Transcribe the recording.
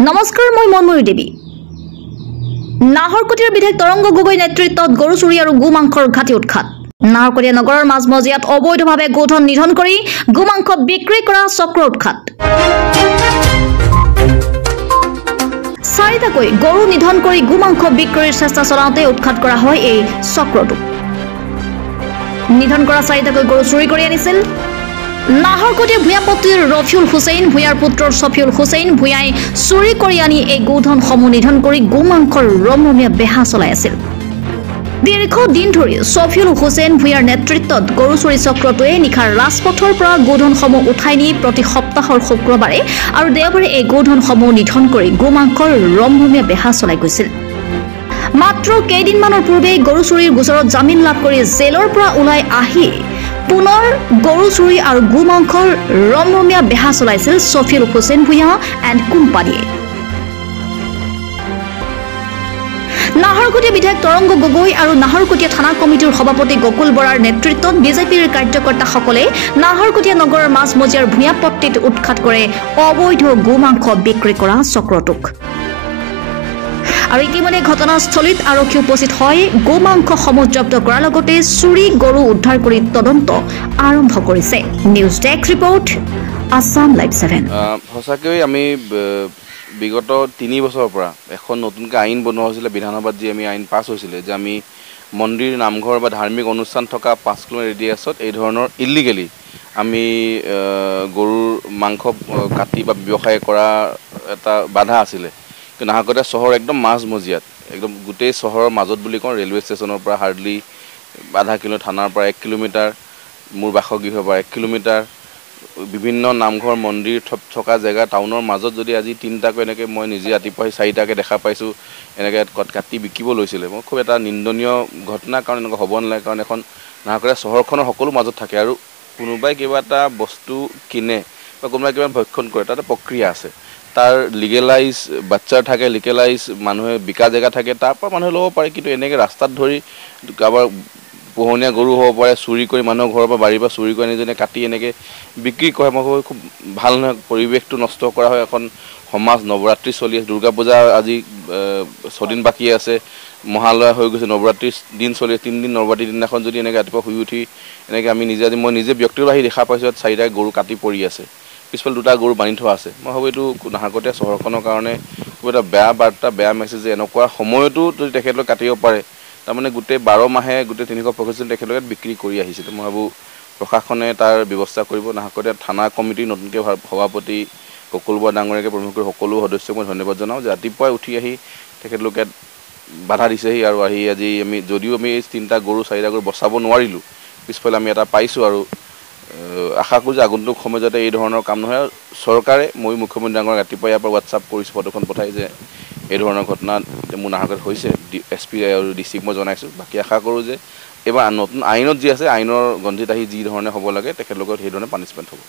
নমস্কাৰ, মই মনময়ী দেৱী। নাহৰকটীয়াৰ বিধায়ক তৰংগ গগৈ নেতৃত্বত গৰু চুৰি আৰু গো মাংসৰ ঘাটি উৎখাত। নাহৰকটীয়া নগৰৰ মাজমজিয়াত অবৈধভাৱে গোধন নিধন কৰি গো মাংস বিক্ৰী কৰা চক্ৰ উৎখাত। চাৰিটাকৈ গৰু নিধন কৰি গো মাংস বিক্ৰীৰ চেষ্টা চলাওঁতে উৎখাত কৰা হয় এই চক্ৰটো। নিধন কৰা চাৰিটাকৈ গৰু চুৰি কৰি আনিছিল নাহৰকটীয়া ভূঞাপট্টিৰ ৰফিউল হুছেইন ভূঞাৰ পুত্ৰ ছফিউল হুছেইন ভূঞাই চুৰি কৰি আনি এই গোধনসমূহ নিধন কৰি গো মাংসৰ ৰমৰমীয়া বেহা চলাই আছিল। দীৰ্ঘ দিন ধৰি ছফিউল হুছেইন ভূঞাৰ নেতৃত্বত গৰু চুৰি চক্ৰটোৱে নিশাৰ ৰাজপথৰ পৰা গোধনসমূহ উঠাই নি প্ৰতি সপ্তাহৰ শুক্ৰবাৰে আৰু দেওবাৰে এই গোধনসমূহ নিধন কৰি গো মাংসৰ ৰমৰমীয়া বেহা চলাই গৈছিল। মাত্ৰ কেইদিনমানৰ পূৰ্বে গৰু চুৰিৰ গোচৰত জামিন লাভ কৰি জেলৰ পৰা ওলাই আহি পুনৰ গৰু চুৰি আৰু গো মাংসৰ ৰমৰমীয়া বেহা চলাইছিল ছফিউল হুছেইন ভূঞা এণ্ড কোম্পানীয়ে। নাহৰকটীয়া বিধায়ক তৰংগ গগৈ আৰু নাহৰকটীয়া থানা কমিটিৰ সভাপতি গকুল বৰাৰ নেতৃত্বত বিজেপিৰ কাৰ্যকৰ্তাসকলে নাহৰকটীয়া নগৰৰ মাজমজিয়াৰ ভূঞাপট্টিত উৎখাত কৰে অবৈধ গো মাংস বিক্ৰী কৰা চক্ৰটোক। আৰু ইতিমধ্যে ঘটনাস্থলীত আৰক্ষী উপস্থিত হয় গো মাংসসমূহ জব্দ কৰাৰ লগতে চুৰি গৰু উদ্ধাৰ কৰি তদন্ত আৰম্ভ কৰিছে। News desk report, Assam live 7। সঁচাকৈ আমি বিগত 3 বছৰৰ পৰা এখন নতুনকৈ আইন বনোৱা হৈছিলে বিধানসভাত, যি আমি আইন পাছ হৈছিলে যে আমি মন্দিৰ, নামঘৰ বা ধাৰ্মিক অনুষ্ঠান থকা 5 কিলোমিটাৰ ৰেডিয়াছত এই ধৰণৰ ইলিগেলি আমি গৰুৰ মাংস কাটি বা ব্যৱসায় কৰা এটা বাধা আছিলে। নাহৰকটীয়া চহৰ একদম মাজমজিয়াত, একদম গোটেই চহৰৰ মাজত বুলি কওঁ, ৰেলৱে ষ্টেচনৰ পৰা হাৰ্ডলি আধা কিলোমিটাৰ, থানাৰ পৰা 1 কিলোমিটাৰ, মোৰ বাসগৃহৰ পৰা 1 কিলোমিটাৰ, বিভিন্ন নামঘৰ মন্দিৰ থকা জেগা টাউনৰ মাজত যদি আজি 3টাকৈ এনেকৈ মই নিজে ৰাতিপুৱা 4টাকৈ দেখা পাইছোঁ এনেকৈ কাটি বিকিব লৈছিলে। মই খুব এটা নিন্দনীয় ঘটনা, কাৰণ এনেকুৱা হ'ব নালাগে। কাৰণ এখন নাহৰকটীয়া চহৰখনৰ সকলো মাজত থাকে আৰু কোনোবাই কিবা এটা বস্তু কিনে বা কোনোবাই কিবা ভক্ষণ কৰে, তাতে প্ৰক্ৰিয়া আছে। তাৰ লিগেলাইজ বাচ্চাৰ থাকে, লিগেলাইজ মানুহে বিকা জেগা থাকে, তাৰ পৰা মানুহে ল'ব পাৰে। কিন্তু এনেকৈ ৰাস্তাত ধৰি কাৰোবাৰ পোহনীয়া গৰু হ'ব পাৰে চুৰি কৰি মানুহৰ ঘৰৰ পৰা বাৰীৰ পৰা চুৰি কৰি আনি কাটি এনেকৈ বিক্ৰী কৰে। মই ভাবোঁ খুব ভাল নহয়, পৰিৱেশটো নষ্ট কৰা হয় এখন সমাজ। নৱৰাত্ৰি চলি আছে, দুৰ্গা পূজা আজি 6 দিন বাকী আছে, মহালয়া হৈ গৈছে, নৱৰাত্ৰিৰ দিন চলি আছে। 3 দিন নৱৰাত্ৰিৰ দিনাখন যদি এনেকৈ ৰাতিপুৱা শুই উঠি এনেকৈ আমি মই নিজে ব্যক্তিগত আহি দেখা পাইছোঁ ইয়াত 4টা গৰু কাটি পৰি আছে, পিছফালে 2টা গৰু বান্ধি থোৱা আছে। মই ভাবোঁ এইটো নাহৰকটীয়া চহৰখনৰ কাৰণে খুব এটা বেয়া বাৰ্তা, বেয়া মেছেজ যে এনেকুৱা সময়তো যদি তেখেতলোকে কাটিব পাৰে, তাৰমানে গোটেই 12 মাহে গোটেই 365 তেখেতলোকে বিক্ৰী কৰি আহিছিলে। মই ভাবোঁ প্ৰশাসনে তাৰ ব্যৱস্থা কৰিব। নাহৰকটীয়া থানা কমিটিৰ নতুনকৈ সভাপতি গকুল বৰা ডাঙৰীয়াকে প্ৰমুখ কৰি সকলো সদস্যক মই ধন্যবাদ জনাওঁ যে ৰাতিপুৱাই উঠি আহি তেখেতলোকে বাধা দিছেহি। আৰু আজি যদিও আমি 3টা গৰু 4টা গৰু বচাব নোৱাৰিলোঁ, পিছফালে আমি এটা পাইছোঁ। আৰু আশা কৰোঁ যে আগন্তুক সময় যাতে এই ধৰণৰ কাম নহয়। চৰকাৰে, মই মুখ্যমন্ত্ৰী ডাঙৰীয়াক ৰাতিপুৱা ইয়াৰ পৰা হোৱাটছআপ কৰিছোঁ, ফটোখন পঠাই যে এই ধৰণৰ ঘটনা মোৰ নাহৰকটীয়াত হৈছে, SP আৰু DCক মই জনাইছোঁ। বাকী আশা কৰোঁ যে এইবাৰ নতুন আইনত যি আছে, আইনৰ গন্ধিত আহি যি ধৰণে হ'ব লাগে তেখেতলোকৰ সেইধৰণে পানিছমেণ্ট হ'ব।